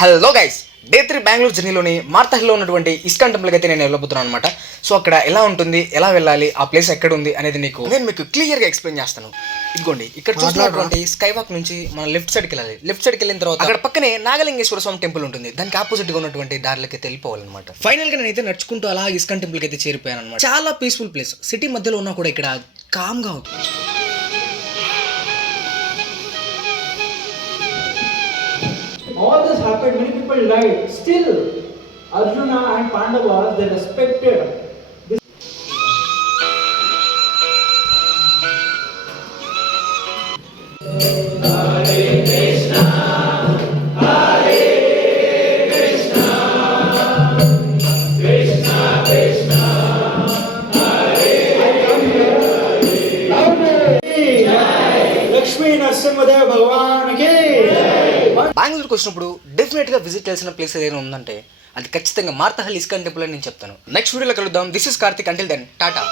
Hello guys, day 3 బెంగళూరు జర్నీలోని మార్తహిల్లో ఉన్నటువంటి ఇస్కాన్ టెంపుల్కి అయితే నేను వెళ్ళబోతున్నాను అనమాట. సో అక్కడ ఎలా ఉంటుంది, ఎలా వెళ్ళాలి, ఆ ప్లేస్ ఎక్కడ ఉంది అనేది నేను మీకు క్లియర్గా ఎక్స్ప్లెయిన్ చేస్తాను. ఇదిగోండి, ఇక్కడ చూస్తున్నటువంటి స్కై వాక్ నుంచి మనం లెఫ్ట్ సైడ్కి వెళ్ళాలి. లెఫ్ట్ సైడ్కి వెళ్ళిన తర్వాత అక్కడ పక్కనే నాగలింగేశ్వర స్వామి టెంపుల్ ఉంటుంది. దానికి ఆపోజిట్గా ఉన్నటువంటి దారిలోకి అయితే వెళ్ళిపోవాలన్నమాట. ఫైనల్గా నేనైతే నడుచుకుంటూ అలా ఇస్కాన్ టెంపుల్కి అయితే చేరిపోయాను అనమాట. చాలా పీస్ఫుల్ ప్లేస్, సిటీ మధ్యలో ఉన్నా కూడా ఇక్కడ కామ్గా అవుతుంది. All this happened, many people died. Still, Arjuna and Pandavas, they respected this. Lakshmi Narasimhadev Bhagwan ki బెంగళూరుకి వచ్చినప్పుడు డెఫినెట్గా విజిట్ చేయాల్సిన ప్లేస్ ఏదైనా ఉందంటే అది ఖచ్చితంగా మార్తహల్ ఇస్కాన్ టెంపుల్ అని నేను చెప్తాను. నెక్స్ట్ వీడియోలో కలుద్దాం. This is Karthik. Until then Tata.